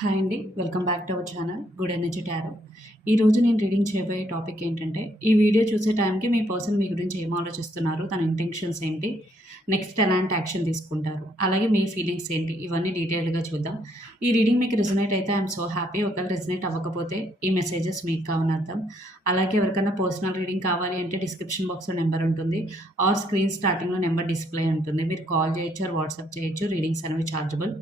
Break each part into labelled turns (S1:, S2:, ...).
S1: Hi అండి welcome back to our channel good energy tarot. ఈరోజు నేను రీడింగ్ చేయబోయే టాపిక్ ఏంటంటే ఈ వీడియో చూసే టైంకి మీ పర్సన్ మీ గురించి ఏం ఆలోచిస్తున్నారు తన ఇంటెన్షన్స్ ఏంటి నెక్స్ట్ ఎలాంటి యాక్షన్ తీసుకుంటారు? అలాగే మీ ఫీలింగ్స్ ఏంటి? ఇవన్నీ డీటెయిల్గా చూద్దాం. ఈ రీడింగ్ మీకు రిజనేట్ అయితే ఐఎమ్ సో హ్యాపీ. ఒకవేళ రిజనేట్ అవ్వకపోతే ఈ మెసేజెస్ మీకు కావని అర్థం. అలాగే ఎవరికైనా పర్సనల్ రీడింగ్ కావాలి అంటే డిస్క్రిప్షన్ బాక్స్లో నెంబర్ ఉంటుంది. ఆర్ స్క్రీన్ స్టార్టింగ్లో నెంబర్ డిస్ప్లే ఉంటుంది. మీరు కాల్ చేయొచ్చు ఆర్ వాట్సాప్ చేయొచ్చు. రీడింగ్స్ అనేవి ఛార్జబుల్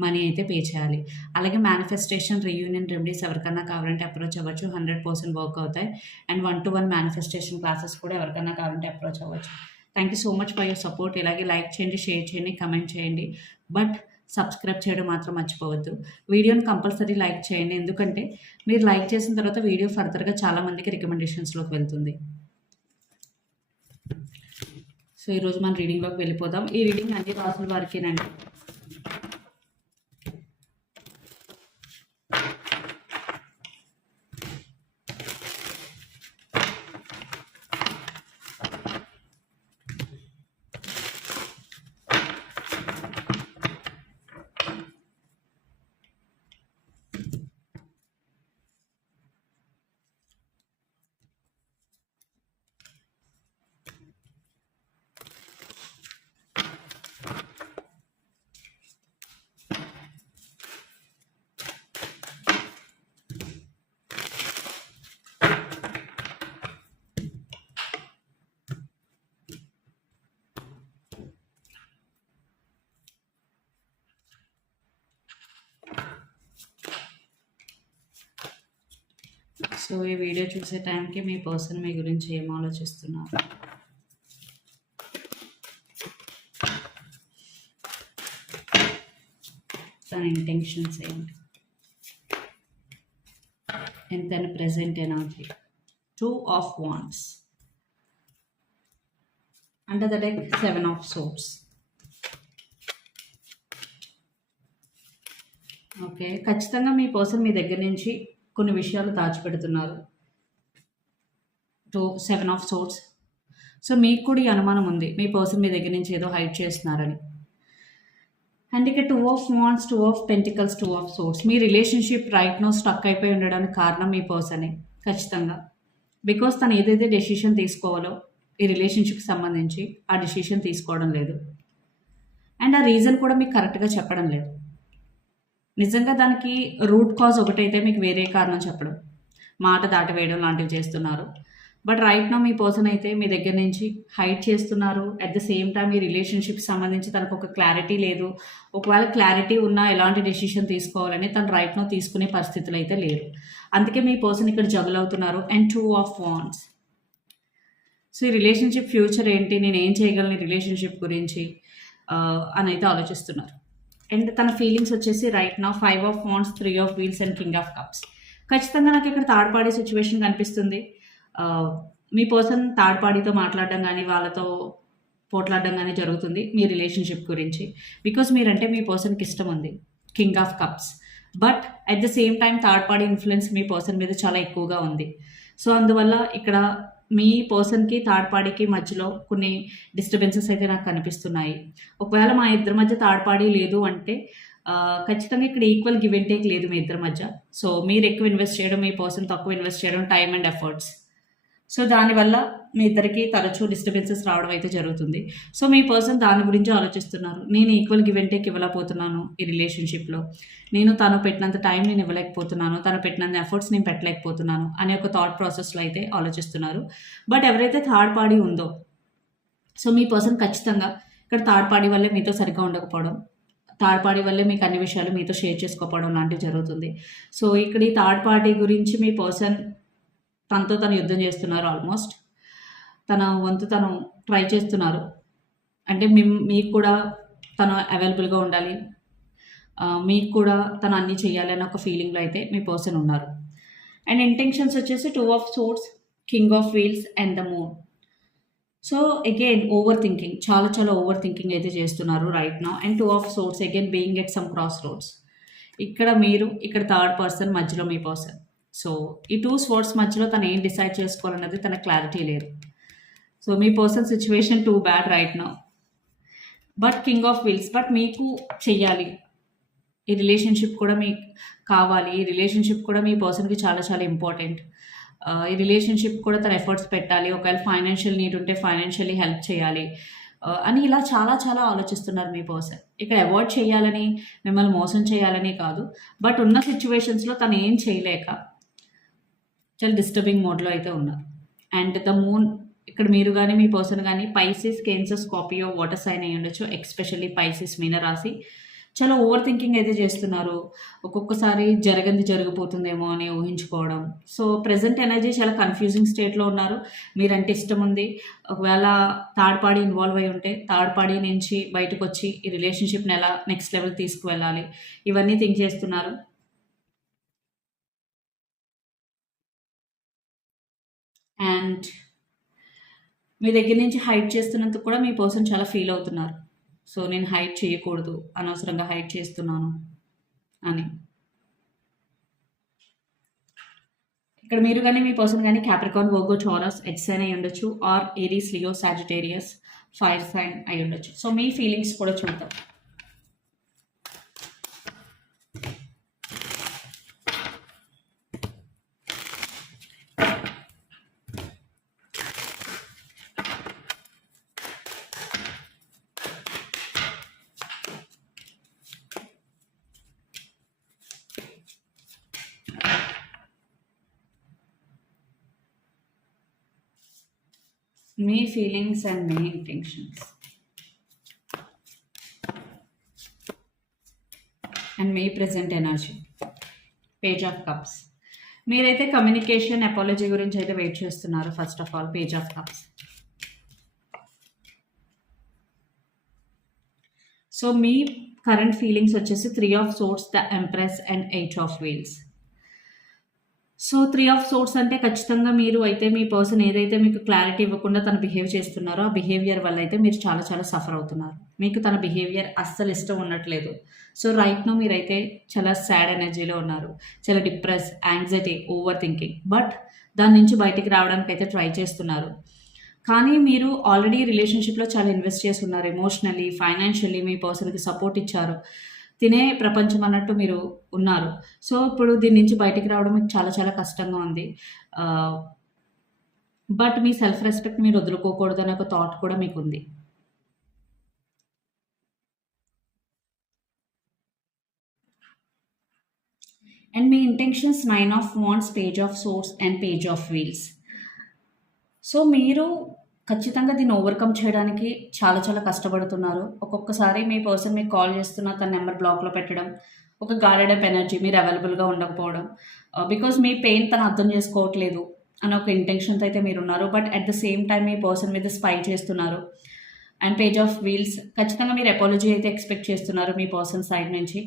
S1: మనీ అయితే పే చేయాలి. అలాగే మేనిఫెస్టేషన్ రీయూనియన్ రెమెడీస్ ఎవరికైనా కావాలంటే అప్రోచ్ అవ్వచ్చు. హండ్రెడ్ పర్సెంట్ వర్క్ అవుతాయి. And one to one manifestation classes కూడా ఎవరికైనా కావాలంటే అప్రోచ్ అవ్వచ్చు. Thank you so much for your support ఇలాగే లైక్ చేయండి షేర్ చేయండి కమెంట్ చేయండి. బట్ సబ్స్క్రైబ్ చేయడం మాత్రం మర్చిపోవద్దు. వీడియోని కంపల్సరీ లైక్ చేయండి. ఎందుకంటే మీరు లైక్ చేసిన తర్వాత వీడియో ఫర్దర్గా చాలామందికి రికమెండేషన్స్లోకి వెళ్తుంది. సో ఈరోజు మనం రీడింగ్లోకి వెళ్ళిపోదాం. ఈ రీడింగ్ అన్ని రాసుల వారికేనండి. సో ఈ వీడియో చూసే టైంకి మీ పర్సన్ మీ గురించి ఏం ఆలోచిస్తున్నారు? తన ఇంటెన్షన్స్ ఏంటి? అండ్ తన present energy two of wands under the deck seven of swords okay ఖచ్చితంగా మీ పర్సన్ మీ దగ్గర నుంచి కొన్ని విషయాలు దాచిపెడుతున్నారు. Two seven of swords so మీకు కూడా ఈ అనుమానం ఉంది. మీ పర్సన్ మీ దగ్గర నుంచి ఏదో హైడ్ చేస్తున్నారని. అండ్ ఇక two of wands two of pentacles two of swords me relationship right now stuck అయిపోయి ఉండడానికి కారణం మీ పర్సనే ఖచ్చితంగా. బికాస్ తను ఏదైతే డెసిషన్ తీసుకోవాలో ఈ రిలేషన్షిప్కి సంబంధించి ఆ డెసిషన్ తీసుకోవడం లేదు. అండ్ ఆ రీజన్ కూడా మీకు కరెక్ట్గా చెప్పడం లేదు. నిజంగా దానికి రూట్ కాజ్ ఒకటైతే మీకు వేరే కారణం చెప్పడం. మాట దాటవేయడం లాంటివి చేస్తున్నారు. బట్ రైట్ నా మీ పర్సన్ అయితే మీ దగ్గర నుంచి హైట్ చేస్తున్నారు. అట్ ద సేమ్ టైం మీ రిలేషన్షిప్ సంబంధించి తనకు ఒక క్లారిటీ లేదు. ఒకవేళ క్లారిటీ ఉన్నా ఎలాంటి డెసిషన్ తీసుకోవాలని తను రైట్ నో తీసుకునే పరిస్థితులు అయితే లేరు. అందుకే మీ పర్సన్ ఇక్కడ జగుల్ అవుతున్నారు. And two of wands so ఈ రిలేషన్షిప్ ఫ్యూచర్ ఏంటి? నేను ఏం చేయగలను రిలేషన్షిప్ గురించి? అని అయితే ఆలోచిస్తున్నారు. అండ్ తన ఫీలింగ్స్ వచ్చేసి రైట్ నా five of phones three of wheels and king of cups ఖచ్చితంగా నాకు ఇక్కడ థర్డ్ పార్టీ సిచ్యువేషన్ కనిపిస్తుంది. మీ పర్సన్ థర్డ్ పార్టీతో మాట్లాడడం కానీ వాళ్ళతో పోట్లాడడం కానీ జరుగుతుంది మీ రిలేషన్షిప్ గురించి. బికాస్ మీరంటే మీ పర్సన్కి ఇష్టం ఉంది king of cups but at the same time third party influence me person మీద చాలా ఎక్కువగా ఉంది. సో అందువల్ల ఇక్కడ మీ పర్సన్కి థర్డ్ పార్టీకి మధ్యలో కొన్ని డిస్టర్బెన్సెస్ అయితే నాకు కనిపిస్తున్నాయి. ఒకవేళ మా ఇద్దరి మధ్య థర్డ్ పార్టీ లేదు అంటే ఖచ్చితంగా ఇక్కడ ఈక్వల్ గివ్ అండ్ టేక్ లేదు మీ ఇద్దరి మధ్య. సో మీరు ఎక్కువ ఇన్వెస్ట్ చేయడం మీ పర్సన్ తక్కువ ఇన్వెస్ట్ చేయడం టైం అండ్ ఎఫర్ట్స్ సో దానివల్ల మీ ఇద్దరికి తరచూ డిస్టర్బెన్సెస్ రావడం అయితే జరుగుతుంది. సో మీ పర్సన్ దాని గురించి ఆలోచిస్తున్నారు. నేను ఈక్వల్ గివ్ అండ్ టేక్ ఇవ్వలేకపోతున్నాను ఈ రిలేషన్షిప్లో నేను తను పెట్టినంత టైం నేను ఇవ్వలేకపోతున్నాను. తను పెట్టినంత ఎఫర్ట్స్ నేను పెట్టలేకపోతున్నాను అనే ఒక థాట్ ప్రాసెస్లో అయితే ఆలోచిస్తున్నారు. బట్ ఎవరైతే థర్డ్ పార్టీ ఉందో సో మీ పర్సన్ ఖచ్చితంగా ఇక్కడ థర్డ్ పార్టీ వల్లే మీతో సరిగ్గా ఉండకపోవడం థర్డ్ పార్టీ వల్లే మీకు అన్ని విషయాలు మీతో షేర్ చేసుకోకపోవడం లాంటివి జరుగుతుంది. సో ఇక్కడ ఈ థర్డ్ పార్టీ గురించి మీ పర్సన్ తనతో తను యుద్ధం చేస్తున్నారు ఆల్మోస్ట్ తన వంతు తను ట్రై చేస్తున్నారు. అంటే మీ మీకు కూడా తను అవైలబుల్గా ఉండాలి. మీకు కూడా తను అన్నీ చేయాలి ఒక ఫీలింగ్లో అయితే మీ పర్సన్ ఉన్నారు. అండ్ ఇంటెన్షన్స్ వచ్చేసి two of swords king of wheels and the moon so again overthinking చాలా చాలా ఓవర్ థింకింగ్ అయితే చేస్తున్నారు రైట్ నా and two of swords again being at some crossroads ఇక్కడ మీరు ఇక్కడ థర్డ్ పర్సన్ మధ్యలో మీ పర్సన్ సో ఈ టూ స్పోర్ట్స్ మధ్యలో తను ఏం డిసైడ్ చేసుకోవాలన్నది తన క్లారిటీ లేదు. So me person situation too bad right now but king of wheels but మీకు చెయ్యాలి. ఈ రిలేషన్షిప్ కూడా మీకు కావాలి. ఈ రిలేషన్షిప్ కూడా మీ పర్సన్కి చాలా చాలా ఇంపార్టెంట్ ఈ రిలేషన్షిప్ కూడా తన ఎఫర్ట్స్ పెట్టాలి. ఒకవేళ ఫైనాన్షియల్ నీడ్ ఉంటే ఫైనాన్షియల్లీ హెల్ప్ చేయాలి. అని ఇలా చాలా చాలా ఆలోచిస్తున్నారు మీ పర్సన్ ఇక్కడ అవాయిడ్ చేయాలని మిమ్మల్ని మోసం చేయాలని కాదు. బట్ ఉన్న సిచ్యువేషన్స్లో తను ఏం చేయలేక చాలా డిస్టర్బింగ్ మోడ్లో అయితే ఉన్నారు. అండ్ ద మూన్ ఇక్కడ మీరు కానీ మీ పర్సన్ కానీ Pisces Cancer Scorpio water sign అయి ఉండొచ్చు ఎక్స్పెషల్లీ పైసిస్ మీన రాసి చాలా ఓవర్ థింకింగ్ అయితే చేస్తున్నారు. ఒక్కొక్కసారి జరగంది జరిగిపోతుందేమో అని ఊహించుకోవడం. సో ప్రజెంట్ ఎనర్జీ చాలా కన్ఫ్యూజింగ్ స్టేట్లో ఉన్నారు. మీరంటే ఇష్టం ఉంది. ఒకవేళ థర్డ్ పార్టీ ఇన్వాల్వ్ అయి ఉంటే థర్డ్ పార్టీ నుంచి బయటకు వచ్చి ఈ రిలేషన్షిప్ని ఎలా నెక్స్ట్ లెవెల్ తీసుకువెళ్ళాలి? ఇవన్నీ థింక్ చేస్తున్నారు. అండ్ మీ దగ్గర నుంచి హైట్ చేస్తున్నందుకు కూడా మీ పర్సన్ చాలా ఫీల్ అవుతున్నారు. సో నేను హైట్ చేయకూడదు. అనవసరంగా హైట్ చేస్తున్నాను అని. ఇక్కడ మీరు కానీ మీ పర్సన్ కానీ క్యాప్రికాన్ వర్గో చోరస్ ఎచ్సైన్ అయి ఉండొచ్చు. Or Aries Leo Sagittarius fire sign అయి ఉండొచ్చు. సో మీ ఫీలింగ్స్ కూడా చూద్దాం. మీ ఫీలింగ్స్ అండ్ మీ intentions and me present energy page of cups మీరైతే కమ్యూనికేషన్ అపాలజీ గురించి అయితే వెయిట్ చేస్తున్నారు first of all page of cups so me current feelings వచ్చేసి three of swords the empress and eight of wheels so three of swords అంటే ఖచ్చితంగా మీరు అయితే మీ పర్సన్ ఏదైతే మీకు క్లారిటీ ఇవ్వకుండా తను బిహేవ్ చేస్తున్నారో ఆ బిహేవియర్ వల్ల అయితే మీరు చాలా చాలా సఫర్ అవుతున్నారు. మీకు తన బిహేవియర్ అస్సలు ఇష్టం ఉండట్లేదు. సో రైట్ నో మీరైతే చాలా సాడ్ ఎనర్జీలో ఉన్నారు. చాలా depress anxiety overthinking but దాని నుంచి బయటికి రావడానికి అయితే ట్రై చేస్తున్నారు. కానీ మీరు ఆల్రెడీ రిలేషన్షిప్లో చాలా ఇన్వెస్ట్ చేస్తున్నారు ఎమోషనలీ ఎమోషనల్లీ ఫైనాన్షియల్లీ మీ పర్సన్కి సపోర్ట్ ఇచ్చారు. తినే ప్రపంచం అన్నట్టు మీరు ఉన్నారు. సో ఇప్పుడు దీని నుంచి బయటికి రావడం మీకు చాలా చాలా కష్టంగా ఉంది. బట్ మీ సెల్ఫ్ రెస్పెక్ట్ మీరు వదులుకోకూడదు అనే ఒక థాట్ కూడా మీకు ఉంది and me intentions nine of wands page of swords and page of wheels. So మీరు ఖచ్చితంగా దీన్ని ఓవర్కమ్ చేయడానికి చాలా చాలా కష్టపడుతున్నారు. ఒక్కొక్కసారి మీ పర్సన్ మీకు కాల్ చేస్తున్న తన నెంబర్ బ్లాక్లో పెట్టడం ఒక గార్డెడ్ అప్ ఎనర్జీ మీరు అవైలబుల్గా ఉండకపోవడం uh, బికాజ్ మీ పెయిన్ తను అర్థం చేసుకోవట్లేదు అని ఒక ఇంటెన్షన్తో అయితే మీరు ఉన్నారు but at the same time me person మీద స్పై చేస్తున్నారు. అండ్ పేజ్ ఆఫ్ వీల్స్ ఖచ్చితంగా మీరు అపాలజీ అయితే ఎక్స్పెక్ట్ చేస్తున్నారు మీ పర్సన్ సైడ్ నుంచి.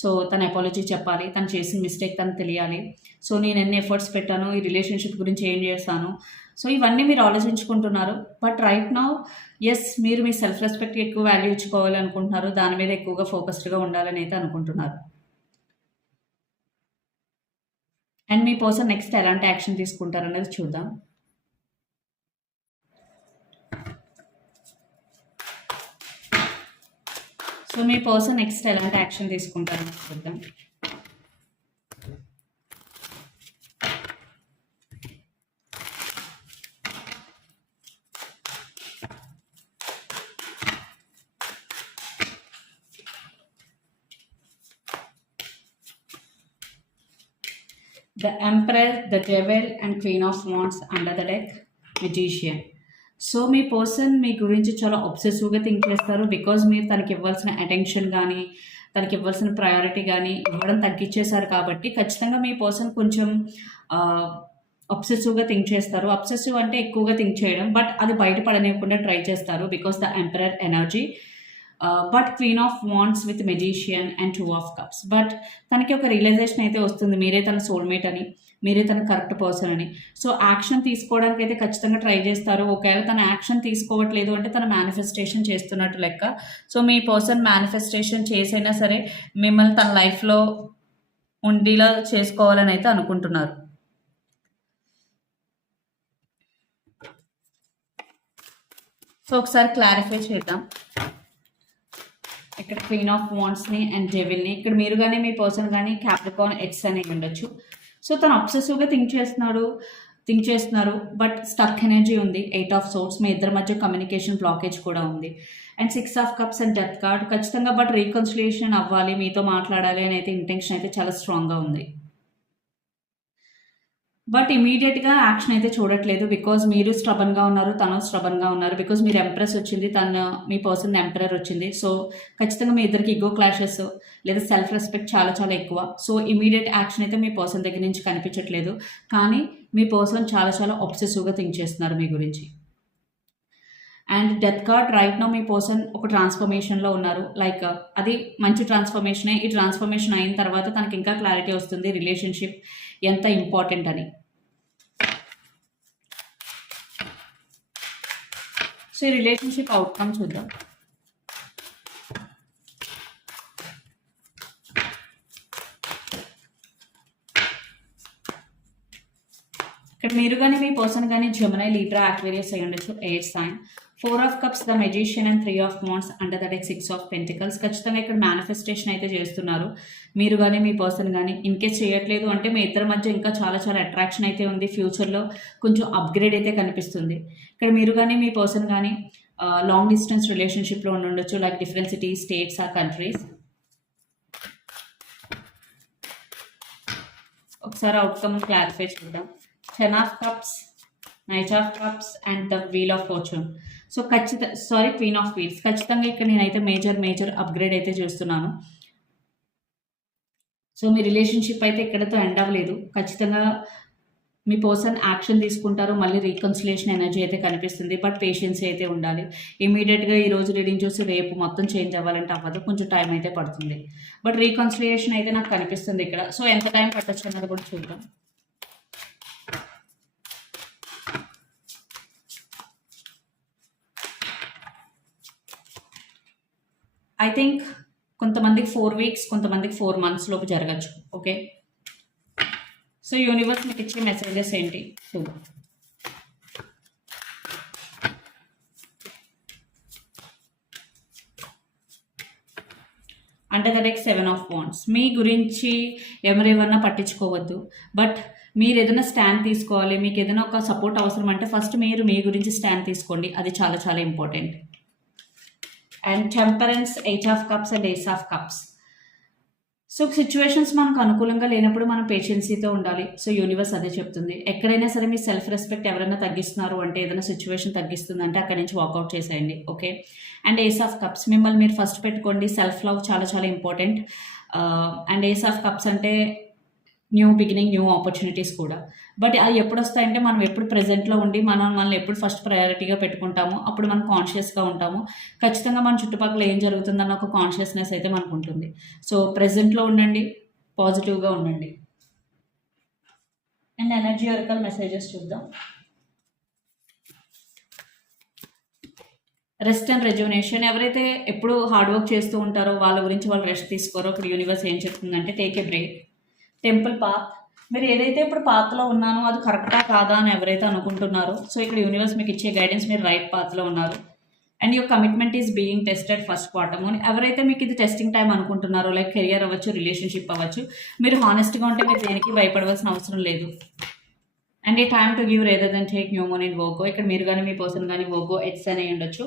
S1: సో తన అపాలజీ చెప్పాలి తను చేసిన మిస్టేక్ తను తెలియాలి. సో నేను ఎన్ని ఎఫర్ట్స్ పెట్టాను ఈ రిలేషన్షిప్ గురించి ఏం చేస్తాను సో ఇవన్నీ మీరు ఆలోచించుకుంటున్నారు. బట్ రైట్ నౌ ఎస్ మీరు మీ సెల్ఫ్ రెస్పెక్ట్ ఎక్కువ వాల్యూ ఇచ్చుకోవాలి అనుకుంటున్నారు దాని మీద ఎక్కువగా ఫోకస్డ్గా ఉండాలని అయితే అనుకుంటున్నారు. అండ్ మీ పర్సన్ నెక్స్ట్ ఎలాంటి యాక్షన్ తీసుకుంటారు అనేది చూద్దాం. సో మీ పర్సన్ నెక్స్ట్ ఎలాంటి యాక్షన్ తీసుకుంటారు చూద్దాం. The emperor, the devil, and queen of wands under the deck, magician. So me person మీ గురించి చాలా ఒబ్సెసివ్గా థింక్ చేస్తారు బికాజ్ మీరు తనకి ఇవ్వాల్సిన అటెన్షన్ కానీ తనకి ఇవ్వాల్సిన ప్రయారిటీ కానీ ఇవ్వడం తగ్గించేశారు కాబట్టి ఖచ్చితంగా మీ పర్సన్ కొంచెం అబ్సెసివ్గా థింక్ చేస్తారు అబ్సెసివ్ అంటే ఎక్కువగా థింక్ చేయడం బట్ అది బయటపడనివ్వకుండా ట్రై చేస్తారు because the emperor energy but queen of wands with magician and two of cups but తనకి ఒక రియలైజేషన్ అయితే వస్తుంది. మీరే తన సోల్మేట్ అని మీరే తన కరెక్ట్ పర్సన్ అని. సో యాక్షన్ తీసుకోవడానికి అయితే ఖచ్చితంగా ట్రై చేస్తారు. ఒకవేళ తన యాక్షన్ తీసుకోవట్లేదు అంటే తన మేనిఫెస్టేషన్ చేస్తున్నట్టు లెక్క. సో మీ పర్సన్ మేనిఫెస్టేషన్ చేసైనా సరే మిమ్మల్ని తన లైఫ్లో ఉండేలా చేసుకోవాలని అయితే అనుకుంటున్నారు. సో ఒకసారి క్లారిఫై చేద్దాం. ఇక్కడ క్వీన్ ఆఫ్ వాండ్స్ని అండ్ డెవిల్ని ఇక్కడ మీరు కానీ మీ పర్సన్ కానీ క్యాప్రికాన్ ఎక్స్ అనేవి ఉండొచ్చు. సో తను అబ్సెసివ్గా థింక్ చేస్తున్నాడు థింక్ చేస్తున్నారు బట్ స్టక్ ఎనర్జీ ఉంది. ఎయిట్ ఆఫ్ సోర్స్ మీ ఇద్దరి మధ్య కమ్యూనికేషన్ బ్లాకేజ్ కూడా ఉంది. And six of cups and death card ఖచ్చితంగా బట్ రీకన్సిలియేషన్ అవ్వాలి మీతో మాట్లాడాలి అని అయితే ఇంటెన్షన్ అయితే చాలా స్ట్రాంగ్గా ఉంది. బట్ ఇమీడియట్గా యాక్షన్ అయితే చూడట్లేదు బికాజ్ మీరు స్ట్రబన్గా ఉన్నారు తను స్ట్రబన్గా ఉన్నారు. బికాజ్ మీరు ఎంప్రెస్ వచ్చింది తను మీ పర్సన్ ఎంపరర్ వచ్చింది. సో ఖచ్చితంగా మీ ఇద్దరికి ఇగో క్లాషెస్ లేదా సెల్ఫ్ రెస్పెక్ట్ చాలా చాలా ఎక్కువ. సో ఇమీడియట్ యాక్షన్ అయితే మీ పర్సన్ దగ్గర నుంచి కనిపించట్లేదు. కానీ మీ పర్సన్ చాలా చాలా ఒబ్సెసివ్గా థింక్ చేస్తున్నారు మీ గురించి. And death card right now me person ఒక ట్రాన్స్ఫర్మేషన్లో ఉన్నారు. లైక్ అది మంచి ట్రాన్స్ఫర్మేషనే ఈ ట్రాన్స్ఫర్మేషన్ అయిన తర్వాత తనకి ఇంకా క్లారిటీ వస్తుంది. రిలేషన్షిప్ ఎంత ఇంపార్టెంట్ అని. సో ఈ రిలేషన్షిప్ అవుట్కమ్ చూద్దాం. ఇక్కడ మీరు కానీ మీ పర్సన్ కానీ జమనై లీబ్రా అక్వేరియస్ అయి ఉండొచ్చు air sign four of cups the magician and three of wands under the deck six of pentacles ఖచ్చితంగా ఇక్కడ మేనిఫెస్టేషన్ అయితే చేస్తున్నారు. మీరు కానీ మీ పర్సన్ కానీ ఇన్కేస్ చేయట్లేదు అంటే మీ ఇద్దరి మధ్య ఇంకా చాలా చాలా అట్రాక్షన్ అయితే ఉంది ఫ్యూచర్లో కొంచెం అప్గ్రేడ్ అయితే కనిపిస్తుంది. ఇక్కడ మీరు కానీ మీ పర్సన్ కానీ లాంగ్ డిస్టెన్స్ రిలేషన్షిప్లో ఉండొచ్చు. Like different cities states or countries ఒకసారి అవుట్కమ్ క్లారిఫై చూద్దాం. Ten of cups knight of cups and the wheel of fortune so ఖచ్చిత సారీ క్వీన్ ఆఫ్ వీల్స్ ఖచ్చితంగా ఇక్కడ నేనైతే మేజర్ మేజర్ అప్గ్రేడ్ అయితే చేస్తున్నాను. సో మీ రిలేషన్షిప్ అయితే ఇక్కడతో ఎండ్ అవ్వలేదు. ఖచ్చితంగా మీ పర్సన్ యాక్షన్ తీసుకుంటారు మళ్ళీ రీకన్సిలేషన్ ఎనర్జీ అయితే కనిపిస్తుంది. బట్ పేషెన్స్ అయితే ఉండాలి. ఇమీడియట్గా ఈ రోజు రీడింగ్ చూసి రేపు మొత్తం చేంజ్ అవ్వాలంటే అవ్వదు. కొంచెం టైం అయితే పడుతుంది. బట్ రీకన్సిలియేషన్ అయితే నాకు కనిపిస్తుంది ఇక్కడ. సో ఎంత టైం పట్టచ్చు అన్నది కూడా చూద్దాం. ఐ థింక్ కొంతమందికి ఫోర్ వీక్స్ కొంతమందికి ఫోర్ మంత్స్ లోపు జరగచ్చు. ఓకే సో యూనివర్స్ మీకు ఇచ్చే మెసేజెస్ ఏంటి? చూద్దాం. అంటే దట్ సెవెన్ ఆఫ్ వాన్స్ మీ గురించి ఎవరెవరన్నా పట్టించుకోవద్దు. బట్ మీరు ఏదైనా స్టాండ్ తీసుకోవాలి మీకు ఏదైనా ఒక సపోర్ట్ అవసరం అంటే ఫస్ట్ మీరు మీ గురించి స్టాండ్ తీసుకోండి. అది చాలా చాలా important and temperance eight of cups and ace of cups so situations మనకు అనుకూలంగా లేనప్పుడు మనం పేషెన్సీతో ఉండాలి. సో యూనివర్స్ అదే చెప్తుంది. ఎక్కడైనా సరే మీ సెల్ఫ్ రెస్పెక్ట్ ఎవరైనా తగ్గిస్తున్నారు అంటే ఏదైనా సిచ్యువేషన్ తగ్గిస్తుంది అంటే అక్కడి నుంచి వాకౌట్ చేసేయండి. Okay and ace of cups మిమ్మల్ని మీరు ఫస్ట్ పెట్టుకోండి. సెల్ఫ్ లవ్ చాలా చాలా important and ace of cups అంటే న్యూ బిగినింగ్ న్యూ ఆపర్చునిటీస్ కూడా. బట్ అవి ఎప్పుడు వస్తాయంటే మనం ఎప్పుడు ప్రజెంట్లో ఉండి మనం మనల్ని ఎప్పుడు ఫస్ట్ ప్రయారిటీగా పెట్టుకుంటామో అప్పుడు మనం కాన్షియస్గా ఉంటాము. ఖచ్చితంగా మన చుట్టుపక్కల ఏం జరుగుతుందన్న ఒక కాన్షియస్నెస్ అయితే మనకు ఉంటుంది సో ప్రజెంట్లో ఉండండి పాజిటివ్గా ఉండండి. అండ్ ఎనర్జీ ఒరికల్ మెసేజెస్ చూద్దాం. రెస్ట్ అండ్ రెజ్యునేషన్ ఎవరైతే ఎప్పుడు హార్డ్ వర్క్ చేస్తూ ఉంటారో వాళ్ళ గురించి వాళ్ళు రెస్ట్ తీసుకోరో. ఇప్పుడు యూనివర్స్ ఏం చెప్తుందంటే take a break temple path. మీరు ఏదైతే ఇప్పుడు పాత్లో ఉన్నానో అది కరెక్టా కాదా అని ఎవరైతే అనుకుంటున్నారో సో ఇక్కడ యూనివర్స్ మీకు ఇచ్చే గైడెన్స్ మీరు రైట్ పాత్లో ఉన్నారు. And your commitment is being tested first quarter అని ఎవరైతే మీకు ఇది టెస్టింగ్ టైం అనుకుంటున్నారో లైక్ కెరియర్ అవ్వచ్చు రిలేషన్షిప్ అవ్వచ్చు మీరు హానెస్ట్గా ఉంటే మీరు దేనికి భయపడవలసిన అవసరం లేదు. అండ్ ఈ time to give rather than take new moon in Virgo ఇక్కడ మీరు కానీ మీ పర్సన్ కానీ వోగో ఎట్స్ అని ఉండొచ్చు.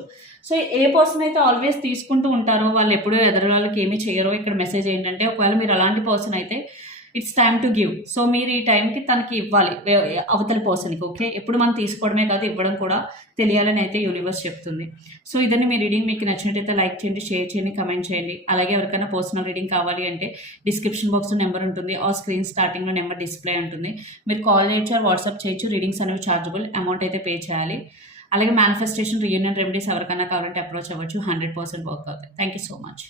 S1: సో ఏ పర్సన్ అయితే ఆల్వేస్ తీసుకుంటూ ఉంటారో వాళ్ళు ఎప్పుడూ ఎదురు వాళ్ళకి ఏమీ చేయరో ఇక్కడ మెసేజ్ ఏంటంటే ఒకవేళ మీరు అలాంటి పర్సన్ అయితే it's time to give so మీరు ఈ టైంకి తనకి ఇవ్వాలి. అవతల పర్సన్కి ఓకే ఎప్పుడు మనం తీసుకోవడమే కాదు ఇవ్వడం కూడా తెలియాలని అయితే యూనివర్స్ చెప్తుంది. సో ఇదని మీ రీడింగ్ మీకు నచ్చినట్టయితే లైక్ చేయండి షేర్ చేయండి కమెంట్ చేయండి. అలాగే ఎవరికైనా పర్సనల్ రీడింగ్ కావాలి అంటే డిస్క్రిప్షన్ బాక్స్లో నెంబర్ ఉంటుంది ఆ స్క్రీన్ స్టార్టింగ్లో నెంబర్ డిస్ప్లే ఉంటుంది. మీరు కాల్ చేయొచ్చు వాట్సాప్ చేయొచ్చు. రీడింగ్స్ అనేవి ఛార్జబుల్ అమౌంట్ అయితే పే చేయాలి. అలాగే మేనిఫెస్టేషన్ రీయూనియన్ రెమెడీస్ ఎవరికైనా కావాలంటే అప్రోచ్ అవ్వచ్చు. హండ్రెడ్ పర్సెంట్ వర్క్ అవుతాయి. Thank you so much